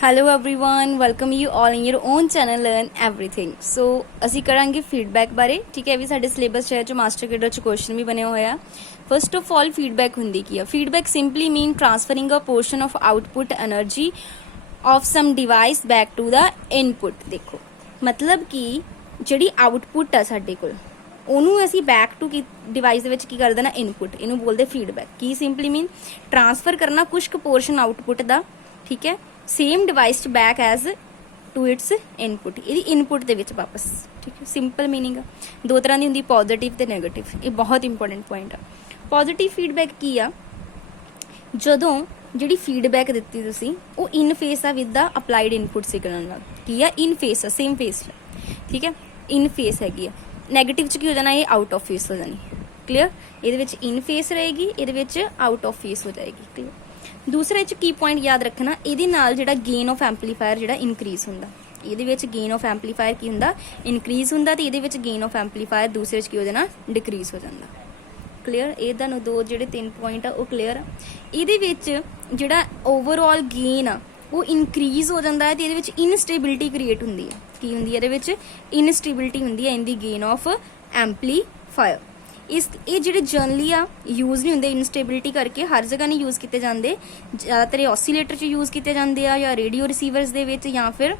Hello everyone, welcome you all in your own channel learn everything. So ਅਸੀਂ ਕਰਾਂਗੇ feedback ਬਾਰੇ। ਠੀਕ ਹੈ, ਵੀ ਸਾਡੇ ਸਿਲੇਬਸ ਚ ਮਾਸਟਰ ਕੈਡਰ ਚ ਕੁਐਸਚਨ ਵੀ ਬਣਿਆ ਹੋਇਆ। ਫਸਟ ਆਫ ਆਲ ਫੀਡਬੈਕ ਹੁੰਦੀ ਕੀ ਆ? Feedback simply mean transferring a portion of output energy of some device back to the input. ਦੇਖੋ ਮਤਲਬ ਕਿ ਜਿਹੜੀ ਆਊਟਪੁੱਟ ਆ ਸਾਡੇ ਕੋਲ ਉਹਨੂੰ ਅਸੀਂ ਬੈਕ ਟੂ ਡਿਵਾਈਸ ਦੇ ਵਿੱਚ ਕੀ ਕਰ ਦੇਣਾ? ਇਨਪੁੱਟ। ਇਹਨੂੰ ਬੋਲਦੇ ਫੀਡਬੈਕ। ਕੀ ਸਿੰਪਲੀ ਮੀਨ ਟ੍ਰਾਂਸਫਰ ਕਰਨਾ ਕੁਝ ਕੁ ਪੋਰਸ਼ਨ ਆਊਟਪੁੱਟ ਦਾ, ਠੀਕ ਹੈ, सेम डिवाइस च back as to its input. ये इनपुट दे विच वापस, ठीक है। सिंपल मीनिंग दो तरह की होंगी, पॉजिटिव ते नैगेटिव। ये बहुत इंपॉर्टेंट पॉइंट है। पॉजिटिव फीडबैक की आ? जदों जिहड़ी फीडबैक दित्ती तुसीं वो इन फेस आ with the applied input signal नाल। की आ? इन फेस आ, सेम फेस, ठीक है, इन फेस हैगी आ। नैगेटिव च की हो जाना? ये आउट ऑफ फेस हो जानी। क्लीयर? ये इन फेस रहेगी, ये आउट ऑफ फेस हो जाएगी। क्लीयर? दूसरा इच की पॉइंट याद रखना, ये नाल जिहड़ा गेन ऑफ एंपलीफायर जिहड़ा इनक्रीज हुंदा, ਇਹਦੇ ਵਿੱਚ गेन ऑफ एंपलीफायर की हुंदा? इनक्रीज हुंदा। ते ਇਹਦੇ ਵਿੱਚ गेन ऑफ एंपलीफायर दूसरे की हो जाना? डिक्रीज हो जाता। क्लीयर? ये ਤੁਹਾਨੂੰ दो ਜਿਹੜੇ तीन पॉइंट आ वो क्लीयर आ। ਇਹਦੇ ਵਿੱਚ ਜਿਹੜਾ ओवरऑल गेन आ वो इनक्रीज हो जाता है ਤੇ ਇਹਦੇ ਵਿੱਚ इनस्टेबिलिटी क्रिएट ਹੁੰਦੀ ਹੈ। ਕੀ ਹੁੰਦੀ ਹੈ? ਇਹਦੇ ਵਿੱਚ इनस्टेबिलिटी ਹੁੰਦੀ ਹੈ इन दी गेन ऑफ एंपलीफायर। इस ये ਜਿਹੜੇ ਜਨਰਲੀ ਆ ਯੂਜ਼ ਨਹੀਂ ਹੁੰਦੇ ਇਨਸਟੇਬਿਲਿਟੀ ਕਰਕੇ, ਹਰ ਜਗ੍ਹਾ ਨਹੀਂ ਯੂਜ਼ ਕੀਤੇ ਜਾਂਦੇ। ਜ਼ਿਆਦਾਤਰ ਔਸੀਲੇਟਰ 'ਚ ਯੂਜ਼ ਕੀਤੇ ਜਾਂਦੇ ਆ, ਜਾਂ ਰੇਡੀਓ ਰਿਸੀਵਰਸ ਦੇ ਵਿੱਚ, ਜਾਂ ਫਿਰ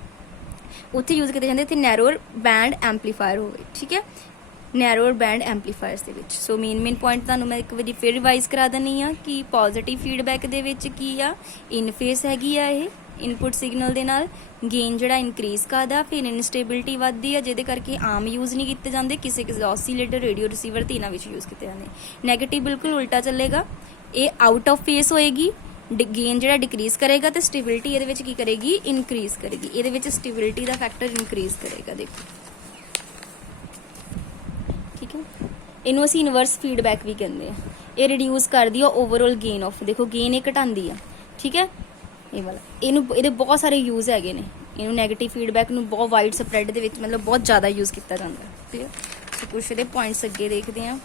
ਉੱਥੇ ਯੂਜ਼ ਕੀਤੇ ਜਾਂਦੇ ਇੱਥੇ ਨੈਰੋਰ ਬੈਂਡ ਐਂਪਲੀਫਾਇਰ ਹੋਵੇ। ਠੀਕ ਹੈ, ਨੈਰੋਰ ਬੈਂਡ ਐਂਪਲੀਫਾਇਰਸ ਦੇ ਵਿੱਚ। ਸੋ ਮੇਨ ਪੁਆਇੰਟ ਤੁਹਾਨੂੰ ਮੈਂ ਇੱਕ ਵਾਰੀ ਫਿਰ ਰਿਵਾਈਜ਼ ਕਰਾ ਦਿੰਦੀ ਆ ਕਿ ਪੋਜ਼ਿਟਿਵ ਫੀਡਬੈਕ ਦੇ ਵਿੱਚ ਕੀ ਆ? ਇਨ ਫੇਸ ਹੈਗੀ ਆ ਇਹ ਇਨਪੁੱਟ ਸਿਗਨਲ ਦੇ ਨਾਲ। ਗੇਨ ਜਿਹੜਾ ਇਨਕਰੀਜ਼ ਕਰਦਾ, ਫਿਰ ਇਨਸਟੇਬਿਲਿਟੀ ਵੱਧਦੀ ਆ ਜਿਹਦੇ ਕਰਕੇ ਆਮ ਯੂਜ਼ ਨਹੀਂ ਕੀਤੇ ਜਾਂਦੇ, ਕਿਸੇ ਕਿਸੇ ਔਸੀਲੇਟਰ, ਰੇਡੀਓ ਰਿਸੀਵਰ ਤੇ ਇਹਨਾਂ ਵਿੱਚ ਯੂਜ਼ ਕੀਤੇ ਜਾਂਦੇ। ਨੈਗੇਟਿਵ ਬਿਲਕੁਲ ਉਲਟਾ ਚੱਲੇਗਾ, ਇਹ ਆਊਟ ਆਫ ਫੇਸ ਹੋਏਗੀ, ਗੇਨ ਜਿਹੜਾ ਡਿਕਰੀਜ਼ ਕਰੇਗਾ ਤੇ ਸਟੇਬਿਲਿਟੀ ਇਹਦੇ ਵਿੱਚ ਕੀ ਕਰੇਗੀ? ਇਨਕਰੀਜ਼ ਕਰੇਗੀ। ਇਹਦੇ ਵਿੱਚ ਸਟੇਬਿਲਿਟੀ ਦਾ ਫੈਕਟਰ ਇਨਕਰੀਜ਼ ਕਰੇਗਾ। ਦੇਖੋ, ਠੀਕ ਹੈ, ਇਹਨੂੰ ਅਸੀਂ ਇਨਵਰਸ ਫੀਡਬੈਕ ਵੀ ਕਹਿੰਦੇ ਆ। ਇਹ ਰਿਡਿਊਸ ਕਰਦੀ ਆ ਓਵਰਆਲ ਗੇਨ ਆਫ। ਦੇਖੋ ਗੇਨ ਇਹ ਘਟਾਉਂਦੀ ਆ, ਠੀਕ ਹੈ, ਇਹ ਵਾਲਾ। ਇਹਨੂੰ ਇਹਦੇ ਬਹੁਤ ਸਾਰੇ ਯੂਜ਼ ਹੈਗੇ ਨੇ। ਇਹਨੂੰ ਨੈਗੇਟਿਵ ਫੀਡਬੈਕ ਨੂੰ ਬਹੁਤ ਵਾਈਡ ਸਪਰੈਡ ਦੇ ਵਿੱਚ ਮਤਲਬ ਬਹੁਤ ਜ਼ਿਆਦਾ ਯੂਜ਼ ਕੀਤਾ ਜਾਂਦਾ। ਠੀਕ ਹੈ, ਸੋ ਕੁਛ ਇਹਦੇ ਪੁਆਇੰਟਸ ਅੱਗੇ ਦੇਖਦੇ ਹਾਂ,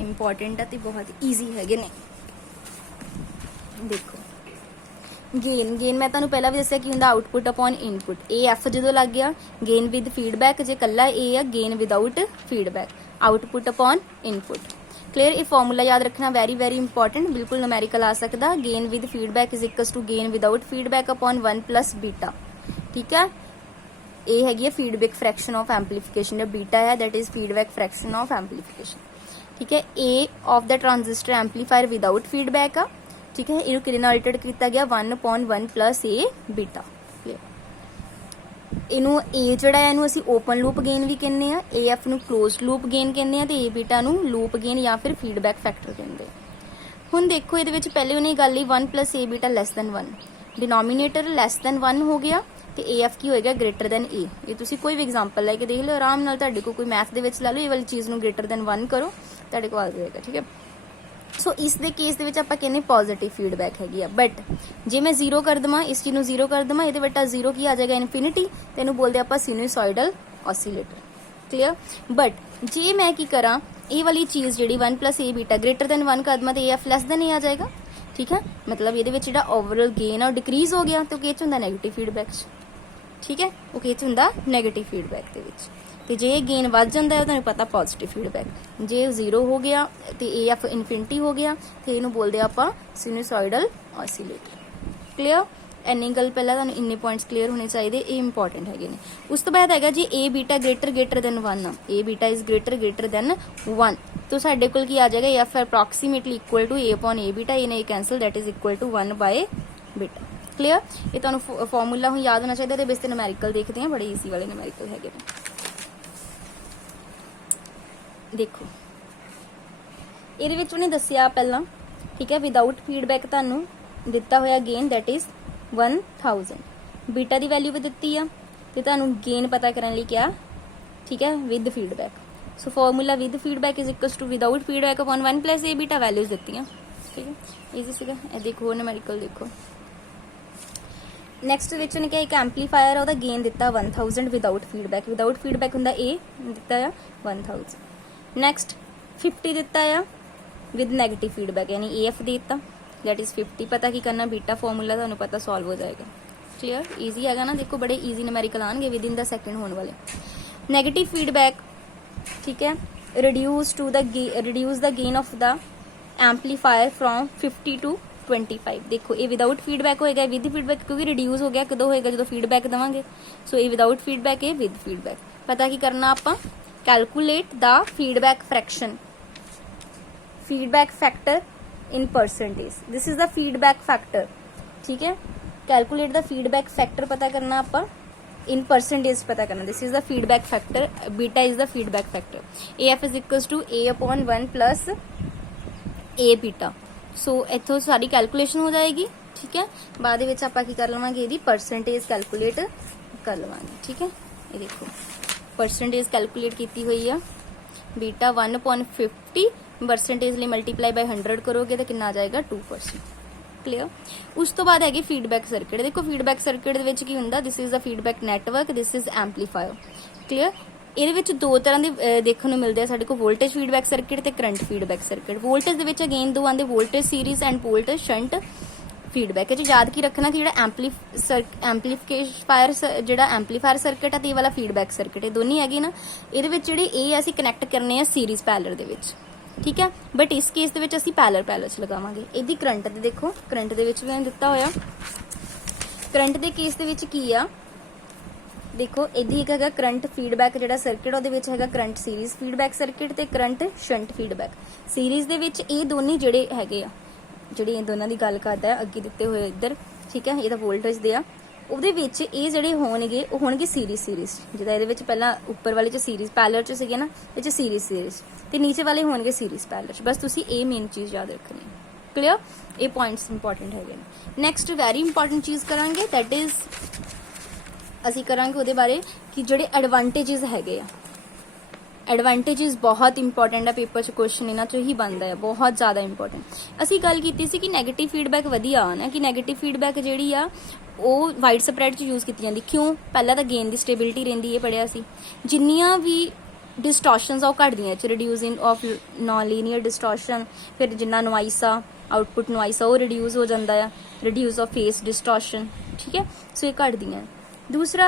ਇੰਪੋਰਟੈਂਟ ਆ ਤੇ ਬਹੁਤ ਈਜ਼ੀ ਹੈਗੇ ਨੇ। ਦੇਖੋ ਗੇਨ ਮੈਂ ਤੁਹਾਨੂੰ ਪਹਿਲਾਂ ਵੀ ਦੱਸਿਆ ਕੀ ਹੁੰਦਾ? Output upon input. ਇਹ ਐਫ ਜਦੋਂ ਲੱਗ ਗਿਆ, ਗੇਨ ਵਿਦ ਫੀਡਬੈਕ। ਜੇ ਕੱਲਾ ਇਹ ਆ gain without feedback, output upon input. Clear? ये फॉर्मूला याद रखना, वेरी वेरी इंपॉर्टेंट, बिल्कुल न्यूमेरिकल आ सकता। Gain with feedback is equals to gain without feedback upon 1 plus beta. ठीक है, ये हैगी फीडबैक फ्रैक्शन ऑफ एम्पलीफिकेशन। जो बीटा है that is feedback fraction of amplification. ठीक है, A of the transistor amplifier without feedback आ। ठीक है, इनू किदे नाल अल्टरेट किया गया? 1/1 प्लस ए बीटा। ਇਹਨੂੰ ए ਜਿਹੜਾ ਹੈ ਇਹਨੂੰ ਅਸੀਂ ਓਪਨ ਲੂਪ ਗੇਨ ਵੀ ਕਹਿੰਦੇ ਆ, AF ਨੂੰ ਕਲੋਜ਼ਡ ਲੂਪ ਗੇਨ ਕਹਿੰਦੇ ਆ, ਤੇ A ਬੀਟਾ ਨੂੰ ਲੂਪ ਗੇਨ ਜਾਂ ਫਿਰ ਫੀਡਬੈਕ ਫੈਕਟਰ ਕਹਿੰਦੇ ਆ। ਹੁਣ ਦੇਖੋ ਇਹਦੇ ਵਿੱਚ ਪਹਿਲੇ ਉਹਨੇ ਗੱਲ ਲਈ 1 plus A beta less than 1, denominator less than 1 ਹੋ ਗਿਆ ਤੇ AF ਕੀ ਹੋਏਗਾ? Greater than A। ਇਹ ਤੁਸੀਂ ਕੋਈ ਵੀ ਐਗਜ਼ਾਮਪਲ ਲੈ ਕੇ ਦੇਖ ਲਓ ਆਰਾਮ ਨਾਲ, ਤੁਹਾਡੇ ਕੋਲ ਕੋਈ ਮੈਥ ਦੇ ਵਿੱਚ ਲੈ ਲਓ, ਇਹ ਵਾਲੀ ਚੀਜ਼ ਨੂੰ ਗ੍ਰੇਟਰ ਦੈਨ 1 ਕਰੋ, ਤੁਹਾਡੇ ਕੋਲ ਆ ਜਾਏਗਾ। ਠੀਕ ਹੈ, ਸੋ ਇਸ ਦੇ ਕੇਸ ਦੇ ਵਿੱਚ ਆਪਾਂ ਕਹਿੰਦੇ ਪੋਜ਼ਿਟਿਵ ਫੀਡਬੈਕ ਹੈਗੀ ਆ। ਬਟ ਜੇ ਮੈਂ 0 ਕਰ ਦਵਾਂ, ਇਸ ਚੀਜ਼ ਨੂੰ 0 ਕਰ ਦਵਾਂ, ਇਹਦੇ ਵੱਟਾ 0 ਕੀ ਆ ਜਾਏਗਾ? ਇਨਫਿਨਿਟੀ। ਤੇ ਇਹਨੂੰ ਬੋਲਦੇ ਆਪਾਂ ਸਿਨੁਸਾਇਡਲ ਔਸੀਲੇਟਰ। ਕਲੀਅਰ? ਬਟ ਜੇ ਮੈਂ ਕੀ ਕਰਾਂ, ਇਹ ਵਾਲੀ ਚੀਜ਼ ਜਿਹੜੀ 1 plus A beta greater than 1 ਕਰ ਦਵਾਂ ਤੇ AF ਲੈਸ ਦੈਨ A ਆ ਜਾਏਗਾ। ਠੀਕ ਹੈ, ਮਤਲਬ ਇਹਦੇ ਵਿੱਚ ਜਿਹੜਾ ਓਵਰਆਲ ਗੇਨ ਆ ਡਿਕਰੀਜ਼ ਹੋ ਗਿਆ, ਤੇ ਉਹ ਕਿਹ ਚ ਹੁੰਦਾ? ਨੈਗੇਟਿਵ ਫੀਡਬੈਕ ਚ। ਠੀਕ ਹੈ, ਉਹ ਕਿਹ ਚ ਹੁੰਦਾ? ਨੈਗੇਟਿਵ ਫੀਡਬੈਕ ਦੇ ਵਿੱਚ। ਤੇ ਜੇ ਗੇਨ ਵੱਧ ਜਾਂਦਾ ਹੈ ਤੁਹਾਨੂੰ ਪਤਾ ਪੋਜ਼ਿਟਿਵ ਫੀਡਬੈਕ। ਜੇ 0 ਹੋ ਗਿਆ ਤੇ AF ਇਨਫਿਨਿਟੀ ਹੋ ਗਿਆ ਤੇ ਇਹਨੂੰ ਬੋਲਦੇ ਆਪਾਂ ਸਿਨੁਸਾਇਡਲ ਔਸੀਲੇਟਰ। ਕਲੀਅਰ? ਇੰਨੀ ਗੱਲ ਪਹਿਲਾਂ ਤੁਹਾਨੂੰ ਇੰਨੇ ਪੁਆਇੰਟਸ ਕਲੀਅਰ ਹੋਣੇ ਚਾਹੀਦੇ, ਇਹ ਇੰਪੋਰਟੈਂਟ ਹੈਗੇ ਨੇ। ਉਸ ਤੋਂ ਬਾਅਦ ਹੈਗਾ ਜੀ A ਬੀਟਾ ਗ੍ਰੇਟਰ ਦੈਨ 1 ਆ। A beta is greater than 1, तो ਸਾਡੇ ਕੋਲ ਕੀ ਆ ਜਾਏਗਾ? AF approximately equal to A upon A beta. ਇਹ ਨਹੀਂ cancel, that is equal to 1 by beta. Clear? ਇਹ ਤੁਹਾਨੂੰ ਫਾਰਮੂਲਾ ਹੁਣ ਯਾਦ ਹੋਣਾ ਚਾਹੀਦਾ। ਤੇ ਬੇਸ ਤੇ ਨਿਊਮੈਰੀਕਲ ਦੇਖਦੇ ਹਾਂ, ਬੜੇ ਈਜ਼ੀ ਵਾਲੇ ਨਿਊਮੈਰੀਕਲ ਹੈਗੇ ਨੇ। ਦੇਖੋ ਇਹਦੇ ਵਿੱਚ ਉਹਨੇ ਦੱਸਿਆ ਪਹਿਲਾਂ, ਠੀਕ ਹੈ, ਵਿਦਾਊਟ ਫੀਡਬੈਕ ਤੁਹਾਨੂੰ ਦਿੱਤਾ ਹੋਇਆ gain that is 1000। Beta the value ਵੀ ਦਿੱਤੀ ਆ ਤੇ ਤੁਹਾਨੂੰ ਗੇਨ ਪਤਾ ਕਰਨ ਲਈ ਕਿਹਾ। ਠੀਕ ਹੈ, with feedback. So formula with feedback is equals to without feedback upon 1 plus A beta. Values ਦਿੱਤੀਆਂ। ਠੀਕ ਹੈ, ਈਜ਼ੀ ਸੀਗਾ। ਇਹ ਦੇਖੋ ਨਿਊਮੈਰੀਕਲ ਦੇਖੋ। ਨੈਕਸਟ ਵਿੱਚ ਉਹਨੇ ਕਿਹਾ ਇੱਕ ਐਂਪਲੀਫਾਇਰ ਆ, ਉਹਦਾ ਗੇਨ ਦਿੱਤਾ 1000 ਵਿਦਾਊਟ ਫੀਡਬੈਕ। ਵਿਦਾਊਟ ਫੀਡਬੈਕ ਹੁੰਦਾ A, ਦਿੱਤਾ ਆ 1000। ਨੈਕਸਟ 50 ਦਿੱਤਾ ਆ ਵਿਦ ਨੈਗੇਟਿਵ ਫੀਡਬੈਕ, ਯਾਨੀ AF ਦੇ ਦਿੱਤਾ, ਦੈਟ ਇਜ਼ 50। ਪਤਾ ਕੀ ਕਰਨਾ? ਬੀਟਾ ਫਾਰਮੂਲਾ ਤੁਹਾਨੂੰ ਪਤਾ ਸੋਲਵ ਹੋ ਜਾਏਗਾ। क्लीयर, ईजी हैगा ना, देखो बड़े ईजी न्यूमेरिकल आएंगे विद इन द सेकंड होने वाले। नेगेटिव फीडबैक, ठीक है, reduce the gain of the amplifier from 50 to 25। देखो ये विदाउट फीडबैक होएगा, विद फीडबैक, क्योंकि रिड्यूस हो गया कदों होएगा जो फीडबैक देवांगे। सो ये विदाउट फीडबैक है, विद फीडबैक। पता की करना आपां, calculate the feedback fraction, feedback factor in percentage, this is the feedback factor, ठीक है। कैलकुलेट द फीडबैक फैक्टर पता करना आपां, इन परसेंटेज पता करना, this is the feedback factor, beta is the feedback factor. AF is equal to A/1 plus A beta. So इथों सारी calculation हो जाएगी, ठीक है। बाद विच आपां की कर लवांगे, इहदी परसेंटेज कैलकुलेट कर लवांगे, ठीक है। ये देखो परसेंटेज कैलकुलेट की हुई है, बीटा 1/50 परसेंटेज लिए मल्टीप्लाई बाय 100 करोगे तो कितना आ जाएगा 2%। क्लियर। उस तो बाद है फीडबैक सर्किट। देखो फीडबैक सर्किट दे विच की हुंदा, this is the feedback network, this is amplifier. Clear. ਇਹਦੇ ਵਿੱਚ ਦੋ ਤਰ੍ਹਾਂ ਦੇ ਦੇਖਣ ਨੂੰ ਮਿਲਦੇ ਆ ਸਾਡੇ ਕੋਲ, ਵੋਲਟੇਜ ਫੀਡਬੈਕ ਸਰਕਿਟ ਤੇ ਕਰੰਟ ਫੀਡਬੈਕ ਸਰਕਿਟ। ਵੋਲਟੇਜ ਦੇ ਵਿੱਚ ਅਗੇਨ ਦੋ ਆਂਦੇ, voltage series and voltage shunt feedback. ਇਹ ਚ ਯਾਦ ਕੀ ਰੱਖਣਾ ਕਿ ਜਿਹੜਾ ਐਂਪਲੀਫਾਇਰ ਸਰਕਿਟ ਆ ਤੇ ਇਹ ਵਾਲਾ ਫੀਡਬੈਕ ਸਰਕਿਟ, ਇਹ ਦੋਨੇ ਹੈਗੇ ਨਾ। ਇਹਦੇ ਵਿੱਚ ਜਿਹੜੇ ਇਹ ਅਸੀਂ ਕਨੈਕਟ ਕਰਨੇ ਆ ਸੀਰੀਜ਼ ਪੈਰਲਲ ਦੇ ਵਿੱਚ, ਠੀਕ ਹੈ। ਬਟ ਇਸ ਕੇਸ ਦੇ ਵਿੱਚ ਅਸੀਂ ਪੈਰਲਲ ਚ ਲਗਾਵਾਂਗੇ। ਇਹਦੀ ਕਰੰਟ ਦੇ ਦੇਖੋ, ਕਰੰਟ ਦੇ ਵਿੱਚ ਵੀ ਦਿੱਤਾ ਹੋਇਆ। ਕਰੰਟ ਦੇ ਕੇਸ ਦੇ ਵਿੱਚ ਕੀ ਆ, देखो इधी एक है करंट फीडबैक जो सर्किट है करंट सीरीज फीडबैक सर्किट ते करंट शंट फीडबैक। सीरीज दे विच ये दोनों जड़े है जिहड़ी दोनों की गल करता है अगे दिते हुए इधर, ठीक है। ये वोल्टेज दे ਉਹਦੇ ਵਿੱਚ ਇਹ ਜਿਹੜੇ ਹੋਣਗੇ ਉਹ ਹੋਣਗੇ ਸੀਰੀਜ਼ ਜਿਹਦਾ ਇਹਦੇ ਵਿੱਚ ਪਹਿਲਾਂ ਉੱਪਰ ਵਾਲੇ ਚ ਸੀਰੀਜ਼ ਪੈਰਲਲ ਚ ਸੀਗੇ ਨਾ, ਇਹ ਚ ਸੀਰੀਜ਼ ਤੇ ਨੀਚੇ ਵਾਲੇ ਹੋਣਗੇ ਸੀਰੀਜ਼ ਪੈਰਲਲ ਚ। ਬਸ ਤੁਸੀਂ ਇਹ ਮੇਨ ਚੀਜ਼ ਯਾਦ ਰੱਖਣੀ ਹੈ। ਕਲੀਅਰ। ਇਹ ਪੁਆਇੰਟਸ ਇੰਪੋਰਟੈਂਟ ਹੈਗੇ ਨੇ। ਨੈਕਸਟ ਵੈਰੀ ਇੰਪੋਰਟੈਂਟ ਚੀਜ਼ ਕਰਾਂਗੇ, ਦੈਟ ਇਜ਼ ਅਸੀਂ ਕਰਾਂਗੇ ਉਹਦੇ ਬਾਰੇ ਕਿ ਜਿਹੜੇ ਐਡਵਾਂਟੇजेस ਹੈਗੇ ਆ। ਐਡਵਾਂਟੇजेस ਬਹੁਤ ਇੰਪੋਰਟੈਂਟ ਆ, ਪੇਪਰ 'ਚ ਕੁਐਸਚਨ ਇਹਨਾਂ 'ਚੋਂ ਹੀ ਬਣਦਾ ਹੈ, ਬਹੁਤ ਜ਼ਿਆਦਾ ਇੰਪੋਰਟੈਂਟ। ਅਸੀਂ ਗੱਲ ਕੀਤੀ ਸੀ ਕਿ ਨੈਗੇਟਿਵ ਫੀਡਬੈਕ ਵਧੀਆ ਆ ਨਾ, ਕਿ ਨੈਗੇਟਿਵ ਫੀਡਬੈਕ ਜਿਹੜੀ ਆ ਉਹ ਵਾਈਡ ਸਪਰੈਡ 'ਚ ਯੂਜ਼ ਕੀਤੀ ਜਾਂਦੀ। ਕਿਉਂ? ਪਹਿਲਾਂ ਤਾਂ ਗੇਨ ਦੀ ਸਟੇਬਿਲਿਟੀ ਰਹਿੰਦੀ ਹੈ, ਪੜਿਆ ਸੀ। ਜਿੰਨੀਆਂ ਵੀ ਡਿਸਟੋਰਸ਼ਨਸ ਆ ਉਹ ਘਟਦੀਆਂ ਚ, ਰਿਡਿਊਸਿੰਗ ਆਫ ਨॉन ਲੀਨੀਅਰ ਡਿਸਟੋਰਸ਼ਨ, ਫਿਰ ਜਿੰਨਾ ਨੋਇਸ ਆ, ਆਊਟਪੁੱਟ ਨੋਇਸ ਆ ਉਹ ਰਿਡਿਊਸ ਹੋ ਜਾਂਦਾ ਆ, ਰਿਡਿਊਸ ਆਫ ਫੇਸ ਡਿਸਟੋਰਸ਼ਨ, ਠੀਕ ਹੈ। ਸੋ ਇਹ ਘਟਦੀਆਂ। दूसरा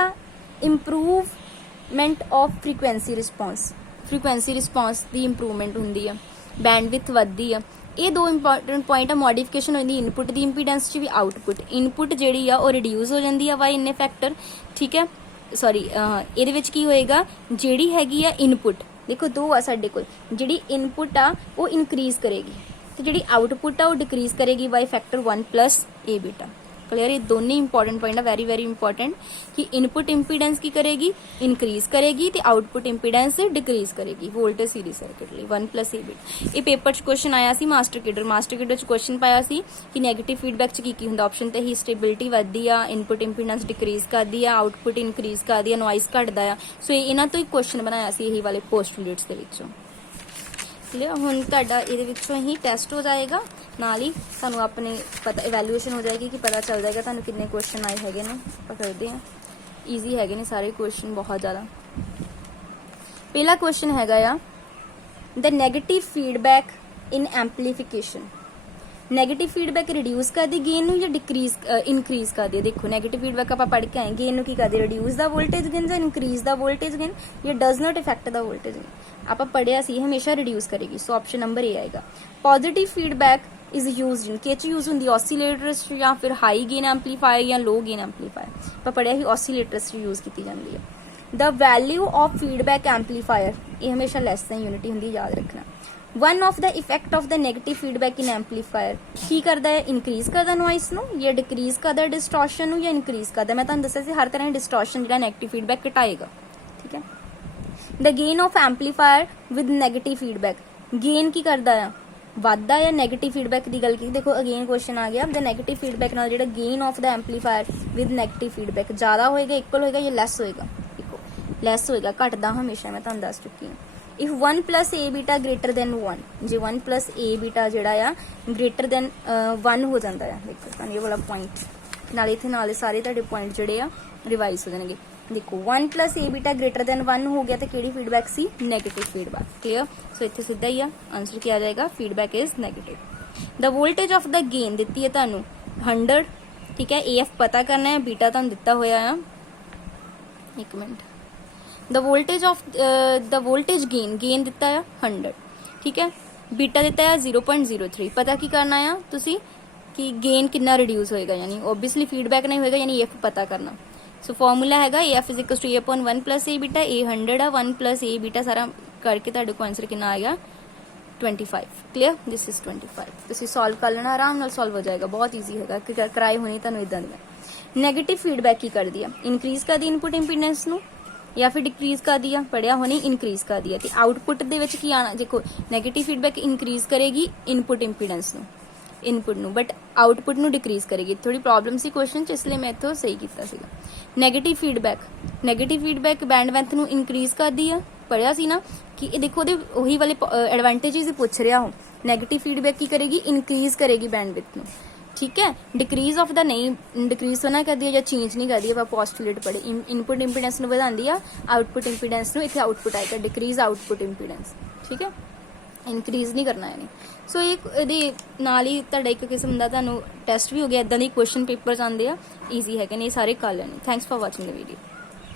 इंप्रूवमेंट ऑफ फ्रीकुएंसी रिस्पॉन्स की इंप्रूवमेंट होंदी है, बैंडविथ वधदी है। ये दो इंपॉर्टेंट पॉइंट है। मॉडिफिकेशन होंदी इनपुट की इंपीडेंस च भी आउटपुट, इनपुट जिहड़ी आ वो रिड्यूस हो जाती है बाय इन्ने फैक्टर, ठीक है। सॉरी इहदे विच की होएगा, जिहड़ी हैगी आ इनपुट, देखो दो आ साडे कोल, जिहड़ी इनपुट आ वो इनक्रीज करेगी ते जिहड़ी आउटपुट आ वो डिक्रीज करेगी by factor 1 plus A beta. Clear. ये दोनों इंपॉर्टेंट पॉइंट है, वेरी वेरी इंपॉर्टेंट, कि इनपुट इंपीडेंस की करेगी, इंक्रीज करेगी, तो आउटपुट इंपीडेंस डिक्रीज करेगी वोल्टेज सीरीज सर्किट लिए 1 प्लस ए बीटा। ये पेपर च क्वेश्चन आया सी मास्टर किडर च क्वेश्चन पाया सी कि नैगेटिव फीडबैक च की हुंदा, ऑप्शन ते ही स्टेबिलिटी वधदी आ, इनपुट इंपीडेंस डिक्रीज करदी आ, आउटपुट इंक्रीज करदी आ, नॉइस घटदा आ। सो इन्हां तो ही क्वेश्चन बनाया सी यही वाले पोस्टुलेट्स दे विचों। क्लियर। हुण तुहाडा इहदे विचों ही टैसट हो जाएगा, नाल ही तुहानूं अपने पता इवैल्यूएशन हो जाएगी कि पता चल जाएगा तुहानूं कितने क्वेश्चन आए हैगे ने। आपां करदे हां, ईजी हैगे ने सारे क्वेश्चन, बहुत ज़्यादा। पहला क्वेश्चन हैगा आ the negative feedback in amplification. Negative feedback reduce कर दी गेन नूं या डिक्रीज इनक्रीज कर दी। देखो नैगेटिव फीडबैक आप पढ़ के आए, गेन नूं की कर दी, रिड्यूस द वोल्टेज गेन या इनक्रीज द वोल्टेज गेन या does not effect the voltage gain. आप पढ़िया सी हमेशा रिड्यूस करेगी। सो ऑप्शन नंबर ए आएगा। Positive feedback is use in के यूज होंगी, ऑसीलेटर्स या फिर हाई गेन एम्पलीफायर या लो गेन एम्पलीफायर। आप पढ़िया ही ऑसीलेटर्स यूज की जाती है। The value of feedback amplifier ये हमेशा लैस दैन यूनिटी होंगी, याद रखना। One of the effect of the negative feedback in amplifier की करता है, इनक्रीज करता नॉइस नूं या डिक्रीज करता डिस्टॉर्शन नूं या इनक्रीज करता। मैं तुहानूं दस्सिया सी हर तरह डिस्टॉर्शन जिहड़ा नैगेटिव फीडबैक घटाएगा, ठीक है। The gain of amplifier with negative feedback, gain की करता है, वादा या नैगेटिव फीडबैक की गल की। देखो अगेन क्वेश्चन आ गया, द नैगेटिव फीडबैक नाल जिहड़ा gain of the amplifier with negative feedback ज़्यादा होएगा, इक्वल होएगा या लैस होएगा? लैस होएगा, घटदा हमेशा, मैं तुहानूं दस चुकी हूँ। If 1 plus A beta greater than 1, J 1 plus A beta जिहड़ा आ ग्रेटर दैन 1 हो जाता है। देखो तुहानूं ये वाला पॉइंट नाले इत्थे नाले सारे तुहाडे पॉइंट जिहड़े आ रिवाइज हो जाणगे। देखो 1 plus A beta greater than 1 हो गया तो किहड़ी फीडबैक सी? Negative feedback. क्लियर। सो इत्थे सीधा ही आ आंसर क्या आ जाएगा, feedback is negative. The voltage of the gain दित्ती है तुहानूं 100 ठीक है। AF पता करना है, बीटा तुहानू दिता होया है, एक मिनट, द वोल्टेज गेन दिता है 100, ठीक है। बीटा दिता है 0.03, पता की करना है तुसी कि गेन कितना रिड्यूस होएगा, यानी ओबीयसली फीडबैक नहीं होएगा, यानी AF पता करना। सो फॉर्मूला हैगा AF is equal to A/1 plus A beta, A 100 है, 1 प्लस A बीटा सारा करके तुहाडे को आंसर कितना आएगा 25। Clear, this is 25। तुसी सॉल्व कर लेना, आराम नाल सॉल्व हो जाएगा, बहुत ईजी हैगा, कराए होनी तुहानू इदां दी। नैगेटिव फीडबैक की कर दिया, इंक्रीज कर दी इनपुट इंपीडेंस नू या फिर डिक्रीज कर दिया, पढ़िया होनी इंक्रीज कर दिया। तो आउटपुट दे विच की आना, देखो नैगेटिव फीडबैक इंक्रीज करेगी इनपुट इंपीडेंस नू, इनपुट नू, बट आउटपुट नू डिक्रीज करेगी। थोड़ी प्रॉब्लम सी क्वेश्चन च, इसलिए मैं इत्थों सही कीता सीगा। नैगेटिव फीडबैक बैंडविड्थ नू इंक्रीज कर दी है, पढ़िया सी ना कि ये देखो वही वाले एडवांटेजेस ही पूछ रहा हूँ। नैगेटिव फीडबैक की करेगी, इंक्रीज करेगी बैंडविड्थ नू, ठीक है। डिक्रीज ऑफ द नहीं, डिक्रीज तो ना कर दिया या चेंज नहीं कर दिया, पोस्टुलेट पढ़े, इनपुट इंपीडेंस बढ़ा दिया, आउटपुट इंपीडेंस इतने आउटपुट आएगा डिक्रीज आउटपुट इंपीडेंस, ठीक है, इंक्रीज नहीं करना है। सो ये नाल ही तुहाडा एक किस्म का तुहानू टेस्ट भी हो गया, इदां दे क्वेश्चन पेपर्स आते हैं, ईजी है कि नहीं, सारे कर लेने। Thanks for watching the video.